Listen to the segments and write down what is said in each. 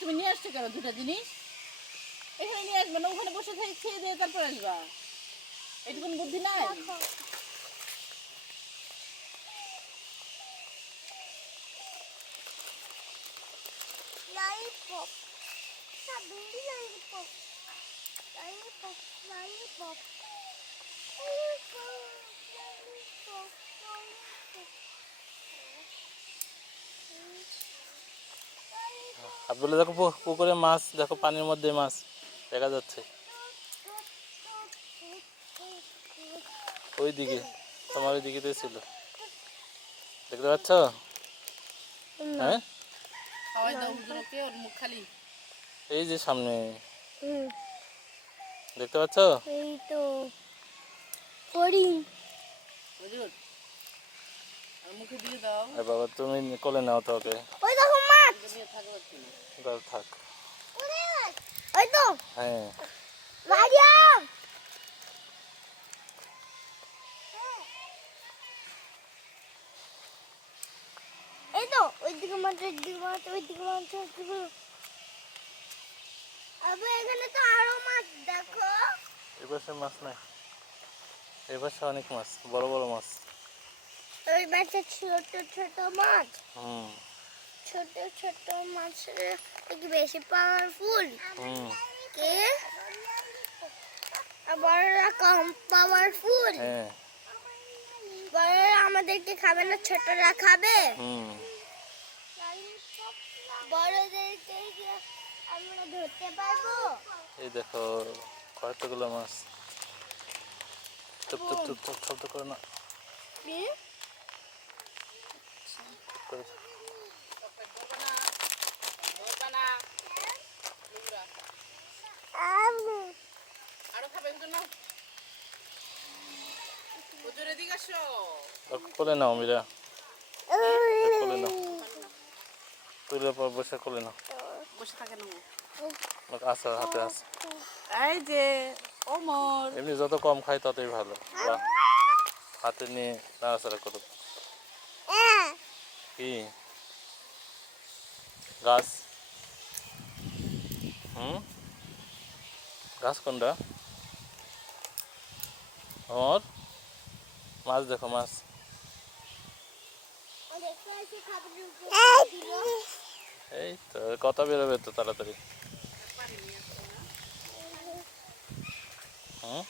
তুমি নিয়ে আসছো কেন দুটা জিনিস এখানে নিয়ে আসবে না ওখানে বসে থাকি খেয়ে দিয়ে তারপর আসবা এটুকুন বুদ্ধি নাই Lollipop. Sabi ni lollipop. Lollipop, lollipop. Lollipop, lollipop, lollipop. Abdullah দেখো পুকুরে মাছ দেখো পানির মধ্যে মাছ দেখা যাচ্ছে ওই দিকে তোমার ওই দিকে ছিল দেখতে পাচ্ছ হ্যাঁ খাওয়াই দাও হুজুরকে ওর মুখ খালি। এই যে সামনে। দেখতে পাচ্ছ? এই তো। হরিণ হুজুর মুখে দিয়ে দাও। আর বাবা তুমি কোলে নাও তো ওকে। ওই দেখো মাছ। থাকো একটু দাও থাক। ওই তো। হ্যাঁ। মারিয়াম এই তো এখানে তো আরও মাছ দেখো। মাছ নাই। অনেক মাছ বড় বড় মাছ। ওই ছোট ছোট মাছ। হুম। ছোট ছোট মাছের একটু বেশি পাওয়ারফুল হুম। কে? বড়রা কম পাওয়ারফুল হ্যাঁ। বড়রা আমাদেরকে খাবে না ছোটরা খাবে। হুম। বড়দেরকে কি আমরা ধরতে পারব? এই দেখো কতগুলো মাছ। চুপ চুপ চুপ চুপ শব্দ করে না। করে থাক। ধরবা না নোংরা। আরও খাবেন তো না হুজুর এদিকে আসো ওকে কোলে নাও মীরা কোলে নাও তুলে পর বসে কোলে নাও বসে থাকে না আসো হাতে আসো এই যে ওমর। এমনি যত কম খাই ততই ভালো। হাতে নিয়ে নাড়াচাড়া করো কি? গাছ? হুম? গাছ কোনটা? আমার মাছ দেখো মাছ। এই তো কথা বেরোবে তো তাড়াতাড়ি? হুম?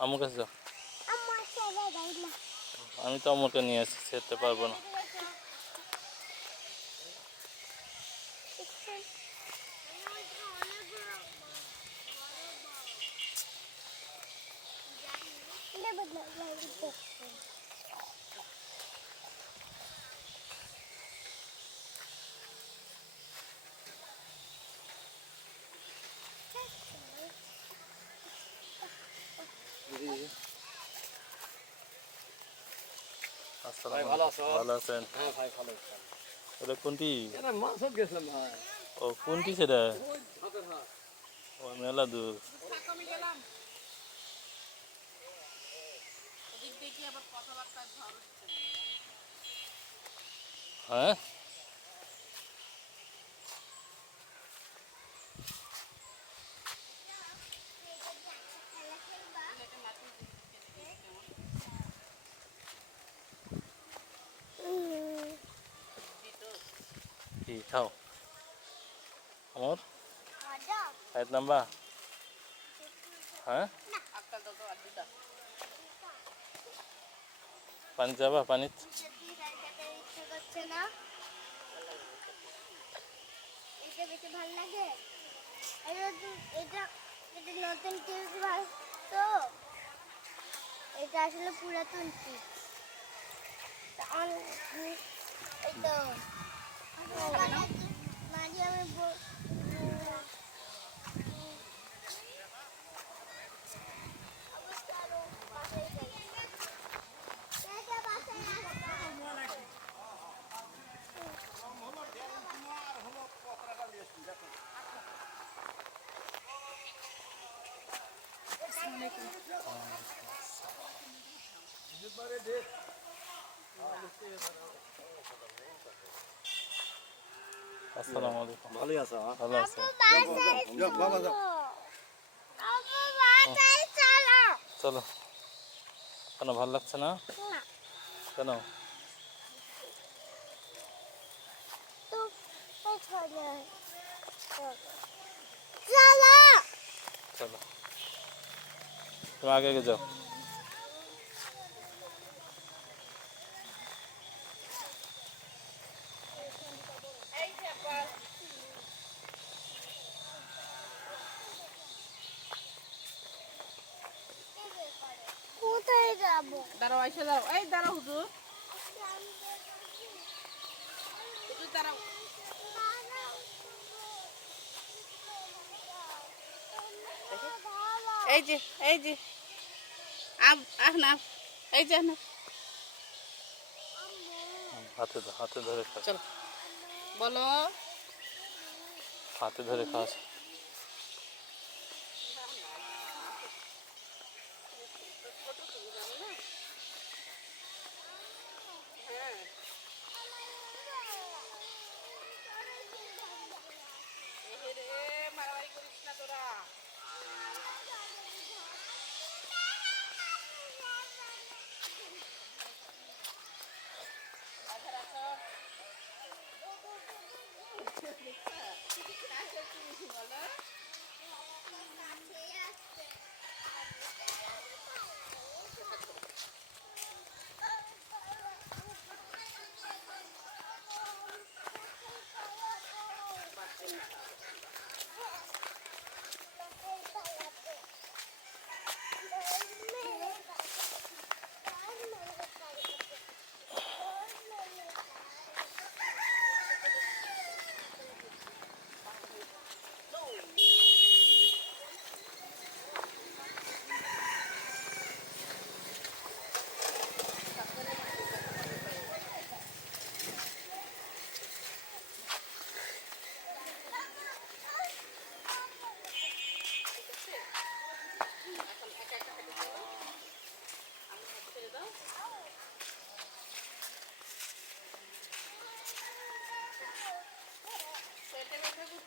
আমার কাছে যাও। আমি তো আমাকে নিয়ে আসি সেরতে পারব না। আসসালামু ভালো আছো? ভালো আছেন। হ্যাঁ ভাই ভালো এটা কোনটি? এটা মাছত গেছিলাম ভাই। ও কোনটি সেটা? ওই হাতের হাত ও মেলা দূর। থাক আমি গেলাম ওদিক দিয়ে কি আবার কথাবার্তা ঝড় হচ্ছে হ্যাঁ কি? খাও আমার খাইত নাম্বা হ্যাঁ? পানি যাবা পানি? এটা আসলে পুরাতন টিপ। এই তো মাঝে আমি ব- অবস্থা আরও বাসায় যাই। যা, যা, বাসায় আসো। আসসালামু আলাইকুম। ভালোই আছে হ্যাঁ ভালো আছে। বাবা। চলো। কেন ভালো লাগছে না? কেন। চলো। তুমি আগে আগে যাও কোথায় যাব দাঁড়াও আইসা দাঁড়াও। এই দাঁড়াও হুজুর। হুজুর দাঁড়াও। এই যে এই যে। আব আহ না এই যে না। হাতে ধ- হাতে ধরে চলো। বলো। হাতে ধরে খাওয়া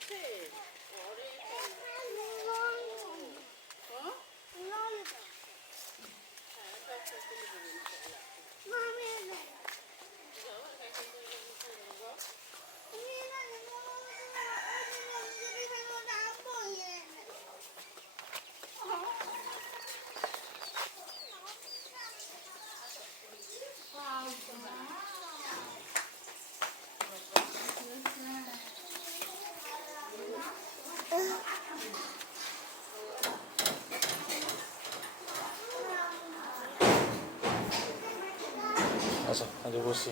আছে বসি।